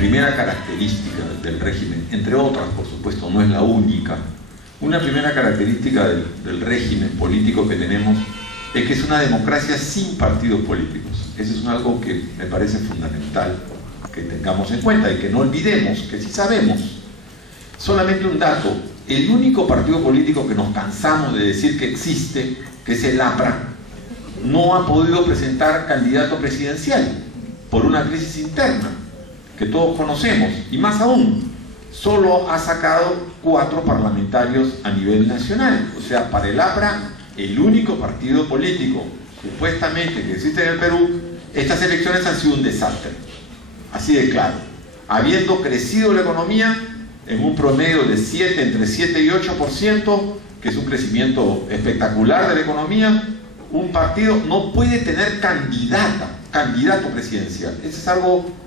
primera característica del régimen, entre otras, por supuesto, no es la única, una primera característica del régimen político que tenemos es que es una democracia sin partidos políticos. Eso es algo que me parece fundamental que tengamos en cuenta y que no olvidemos, que sí sabemos. Solamente un dato: el único partido político que nos cansamos de decir que existe, que es el APRA, no ha podido presentar candidato presidencial por una crisis interna que todos conocemos, y más aún, solo ha sacado 4 parlamentarios a nivel nacional. O sea, para el APRA, el único partido político supuestamente que existe en el Perú, estas elecciones han sido un desastre, así de claro. Habiendo crecido la economía en un promedio de entre 7 y 8%, que es un crecimiento espectacular de la economía, un partido no puede tener candidato presidencial. Eso es algo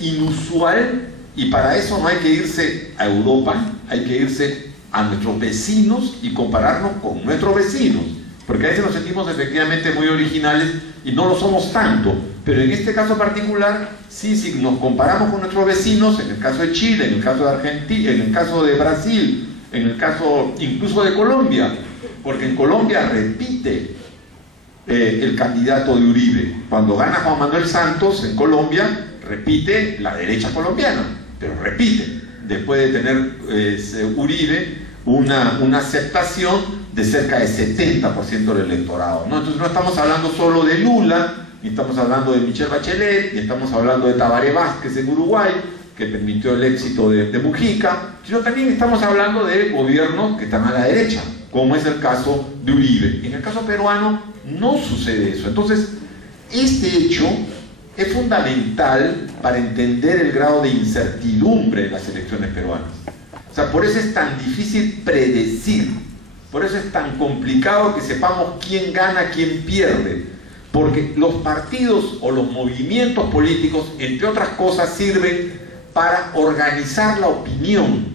inusual, y para eso no hay que irse a Europa, hay que irse a nuestros vecinos y compararnos con nuestros vecinos, porque a veces nos sentimos efectivamente muy originales y no lo somos tanto, pero en este caso particular, sí, si nos comparamos con nuestros vecinos, en el caso de Chile, en el caso de Argentina, en el caso de Brasil, en el caso incluso de Colombia, porque en Colombia repite el candidato de Uribe. Cuando gana Juan Manuel Santos en Colombia, repite la derecha colombiana, pero repite, después de tener Uribe una aceptación de cerca de 70% del electorado, ¿no? Entonces no estamos hablando solo de Lula, ni estamos hablando de Michelle Bachelet, ni estamos hablando de Tabaré Vázquez en Uruguay, que permitió el éxito de Mujica, sino también estamos hablando de gobiernos que están a la derecha, como es el caso de Uribe. En el caso peruano no sucede eso. Entonces, este hecho es fundamental para entender el grado de incertidumbre de las elecciones peruanas. O sea, por eso es tan difícil predecir, por eso es tan complicado que sepamos quién gana, quién pierde, porque los partidos o los movimientos políticos, entre otras cosas, sirven para organizar la opinión,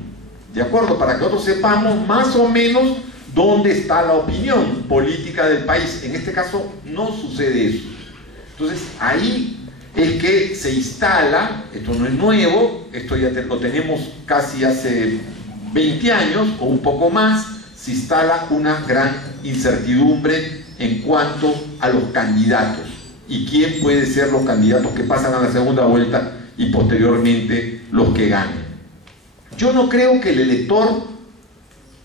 ¿de acuerdo? Para que nosotros sepamos más o menos dónde está la opinión política del país. En este caso no sucede eso. Entonces ahí es que se instala, esto no es nuevo, esto ya lo tenemos casi hace 20 años o un poco más, se instala una gran incertidumbre en cuanto a los candidatos y quién puede ser los candidatos que pasan a la segunda vuelta y posteriormente los que ganen. Yo no creo que el elector,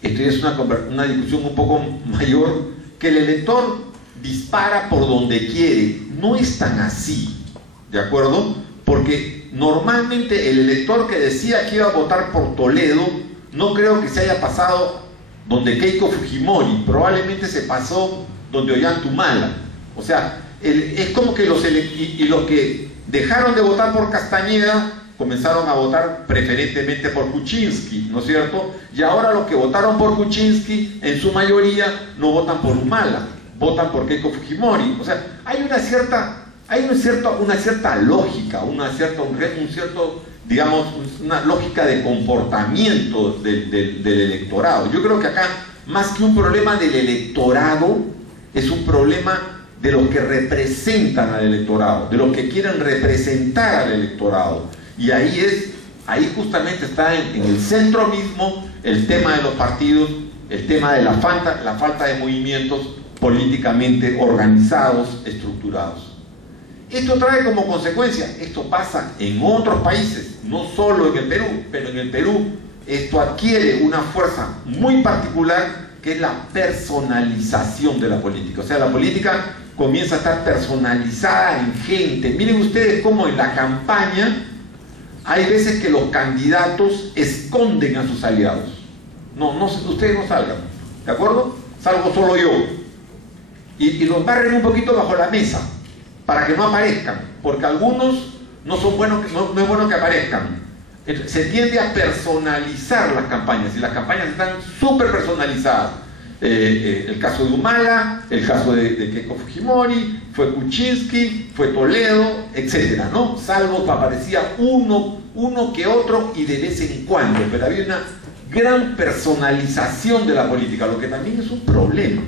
esto es una discusión un poco mayor, que el elector dispara por donde quiere. No es tan así, ¿de acuerdo? Porque normalmente el elector que decía que iba a votar por Toledo, no creo que se haya pasado donde Keiko Fujimori, probablemente se pasó donde Ollantumala. O sea, es como que los que dejaron de votar por Castañeda comenzaron a votar preferentemente por Kuczynski, ¿no es cierto? Y ahora los que votaron por Kuczynski, en su mayoría, no votan por Humala, votan por Keiko Fujimori. O sea, hay una cierta lógica, digamos, una lógica de comportamiento del electorado. Yo creo que acá, más que un problema del electorado, es un problema de los que representan al electorado, de los que quieren representar al electorado. Y ahí justamente está en el centro mismo el tema de los partidos, el tema de la falta de movimientos políticamente organizados, estructurados. Esto trae como consecuencia, esto pasa en otros países, no solo en el Perú, pero en el Perú esto adquiere una fuerza muy particular, que es la personalización de la política. O sea, la política comienza a estar personalizada en gente. Miren ustedes cómo en la campaña hay veces que los candidatos esconden a sus aliados. Ustedes no salgan, ¿de acuerdo? Salgo solo yo. Y los barren un poquito bajo la mesa, para que no aparezcan, porque algunos no es bueno que aparezcan. Se tiende a personalizar las campañas, y las campañas están súper personalizadas. El caso de Humala, el caso de Keiko Fujimori, fue Kuczynski, fue Toledo, etcétera, ¿no? Salvo que aparecía uno que otro y de vez en cuando, pero había una gran personalización de la política, lo que también es un problema.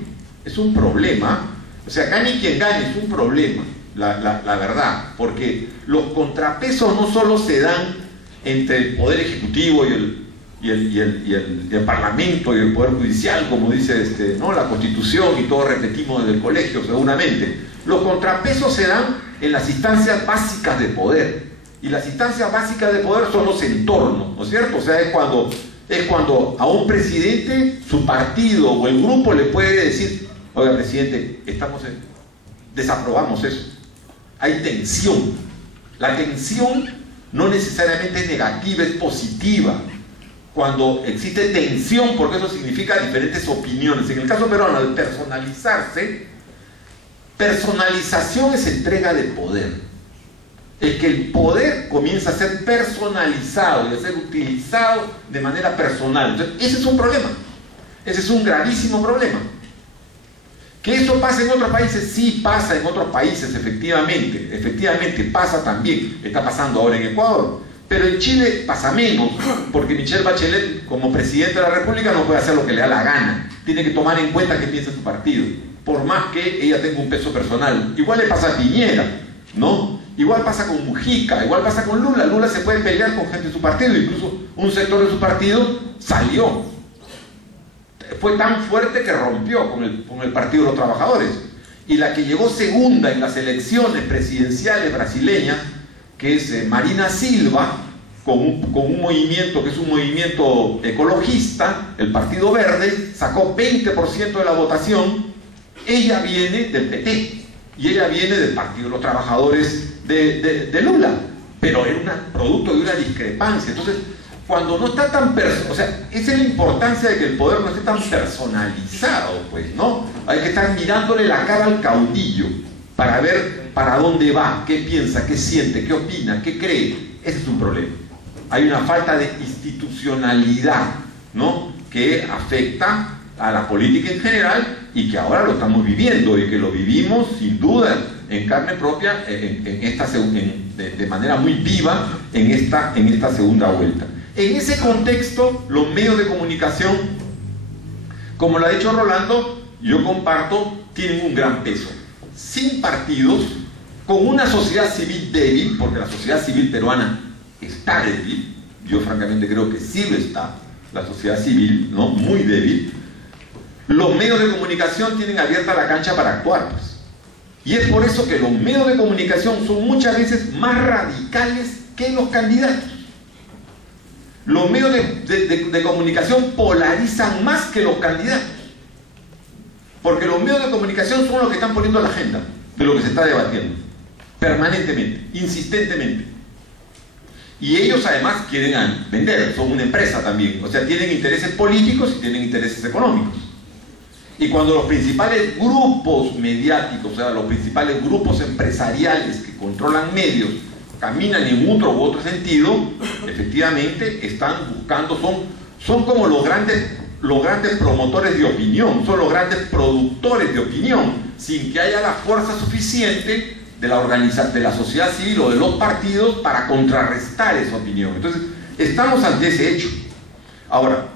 Es un problema, o sea, gane quien gane, es un problema, la verdad, porque los contrapesos no solo se dan entre el Poder Ejecutivo y el Parlamento y el Poder Judicial, como dice ¿no? la Constitución, y todos repetimos desde el colegio seguramente. Los contrapesos se dan en las instancias básicas de poder, y las instancias básicas de poder son los entornos, ¿no es cierto? O sea, es cuando a un presidente su partido o el grupo le puede decir: oiga, presidente, desaprobamos eso. Hay tensión. La tensión no necesariamente es negativa, es positiva. Cuando existe tensión, porque eso significa diferentes opiniones. En el caso peruano, al personalizarse, personalización es entrega de poder. El que el poder comienza a ser personalizado y a ser utilizado de manera personal. Entonces, ese es un problema. Ese es un gravísimo problema. ¿Que esto pasa en otros países? Sí, pasa en otros países, efectivamente. Efectivamente, pasa también. Está pasando ahora en Ecuador. Pero en Chile pasa menos, porque Michelle Bachelet, como presidente de la República, no puede hacer lo que le da la gana. Tiene que tomar en cuenta qué piensa su partido, por más que ella tenga un peso personal. Igual le pasa a Piñera, ¿no? Igual pasa con Mujica, igual pasa con Lula. Lula se puede pelear con gente de su partido, incluso un sector de su partido salió. Fue tan fuerte que rompió con el Partido de los Trabajadores. Y la que llegó segunda en las elecciones presidenciales brasileñas, que es Marina Silva, con un movimiento que es un movimiento ecologista, el Partido Verde, sacó 20% de la votación. Ella viene del PT y ella viene del Partido de los Trabajadores de Lula, pero era un producto de una discrepancia. Entonces, cuando no está tan o sea, esa es la importancia de que el poder no esté tan personalizado, pues, ¿no? Hay que estar mirándole la cara al caudillo para ver para dónde va, qué piensa, qué siente, qué opina, qué cree. Ese es un problema. Hay una falta de institucionalidad, ¿no? Que afecta a la política en general y que ahora lo estamos viviendo y que lo vivimos sin duda en carne propia de manera muy viva en esta segunda vuelta. En ese contexto, los medios de comunicación, como lo ha dicho Rolando, yo comparto, tienen un gran peso. Sin partidos, con una sociedad civil débil, porque la sociedad civil peruana está débil, yo francamente creo que sí lo está, la sociedad civil, ¿no? Muy débil. Los medios de comunicación tienen abierta la cancha para actuar, pues. Y es por eso que los medios de comunicación son muchas veces más radicales que los candidatos. Los medios de comunicación polarizan más que los candidatos, porque los medios de comunicación son los que están poniendo la agenda de lo que se está debatiendo, permanentemente, insistentemente. Y ellos además quieren vender, son una empresa también, o sea, tienen intereses políticos y tienen intereses económicos. Y cuando los principales grupos mediáticos, o sea, los principales grupos empresariales que controlan medios, caminan en uno u otro sentido, efectivamente están buscando, son como los grandes promotores de opinión, son los grandes productores de opinión, sin que haya la fuerza suficiente de la sociedad civil o de los partidos para contrarrestar esa opinión. Entonces, estamos ante ese hecho. Ahora,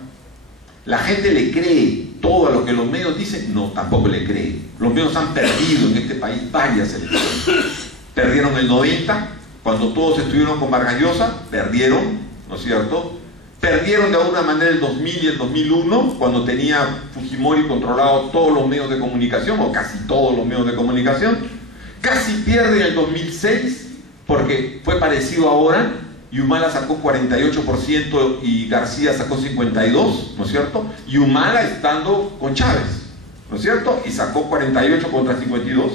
¿la gente le cree todo a lo que los medios dicen? No, tampoco le cree. Los medios han perdido en este país varias elecciones. Perdieron el 90, cuando todos estuvieron con Vargas Llosa, perdieron, ¿no es cierto? Perdieron de alguna manera el 2000 y el 2001, cuando tenía Fujimori controlado todos los medios de comunicación, o casi todos los medios de comunicación. Casi pierden el 2006, porque fue parecido ahora, y Humala sacó 48% y García sacó 52%, ¿no es cierto? Y Humala estando con Chávez, ¿no es cierto? Y sacó 48 contra 52.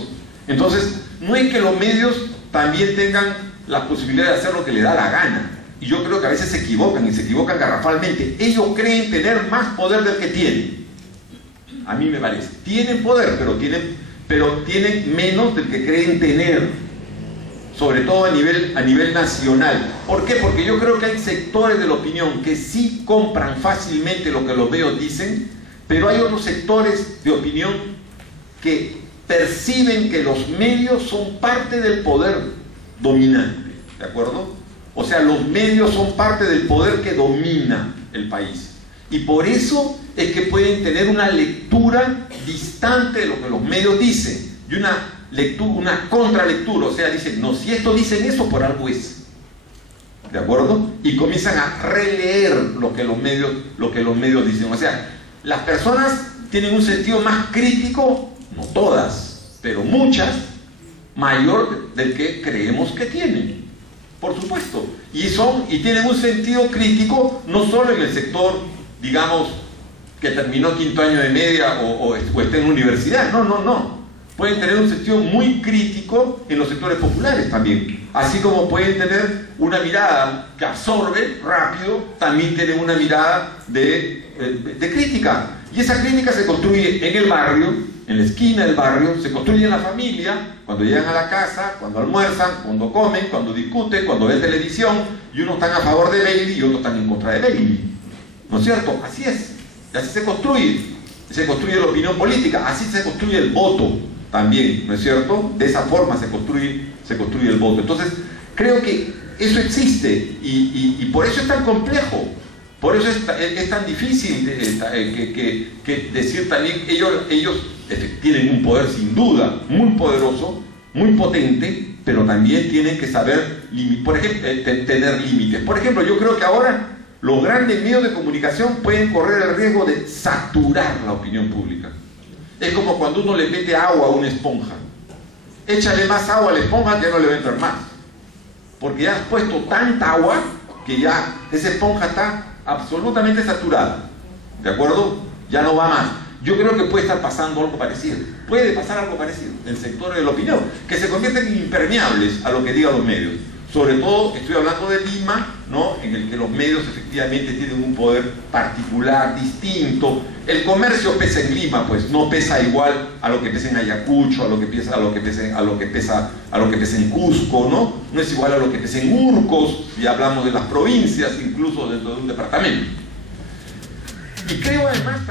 Entonces, no es que los medios también tengan la posibilidad de hacer lo que les da la gana. Y yo creo que a veces se equivocan, y se equivocan garrafalmente. Ellos creen tener más poder del que tienen. A mí me parece. Tienen poder, pero tienen menos del que creen tener, sobre todo a nivel nacional. ¿Por qué? Porque yo creo que hay sectores de la opinión que sí compran fácilmente lo que los medios dicen, pero hay otros sectores de opinión que perciben que los medios son parte del poder dominante, ¿de acuerdo? O sea, los medios son parte del poder que domina el país. Y por eso es que pueden tener una lectura distante de lo que los medios dicen, y una contralectura. O sea, dicen, no, si esto dicen eso, por algo es. ¿de acuerdo? Y comienzan a releer lo que los medios dicen. O sea, las personas tienen un sentido más crítico, no todas, pero muchas, mayor del que creemos que tienen, por supuesto. Y tienen un sentido crítico no solo en el sector, digamos, que terminó quinto año de media o está en universidad, no. Pueden tener un sentido muy crítico en los sectores populares también. Así como pueden tener una mirada que absorbe rápido, también tienen una mirada de crítica. Y esa crítica se construye en el barrio, en la esquina del barrio, se construye en la familia, cuando llegan a la casa, cuando almuerzan, cuando comen, cuando discuten, cuando ven televisión, y unos están a favor de Bailey y otros están en contra de Bailey. ¿No es cierto? Así es. Y así se construye la opinión política, así se construye el voto también, ¿no es cierto? De esa forma se construye el voto. Entonces, creo que eso existe y por eso es tan complejo, por eso es tan difícil que decir también, ellos tienen un poder sin duda muy poderoso, muy potente, pero también tienen que saber, por ejemplo, tener límites. Por ejemplo, yo creo que ahora los grandes medios de comunicación pueden correr el riesgo de saturar la opinión pública. Es como cuando uno le mete agua a una esponja. Échale más agua a la esponja que no le va a entrar más. Porque ya has puesto tanta agua que ya esa esponja está absolutamente saturada. ¿De acuerdo? Ya no va más. Yo creo que puede estar pasando algo parecido. Puede pasar algo parecido en el sector de la opinión, que se convierten en impermeables a lo que digan los medios. Sobre todo, estoy hablando de Lima, ¿no?, en el que los medios efectivamente tienen un poder particular, distinto. El comercio pesa en Lima, pues no pesa igual a lo que pesa en Ayacucho, a lo que pesa en Cusco, ¿no? No es igual a lo que pesa en Urcos, si hablamos de las provincias, incluso dentro de un departamento. Y creo además...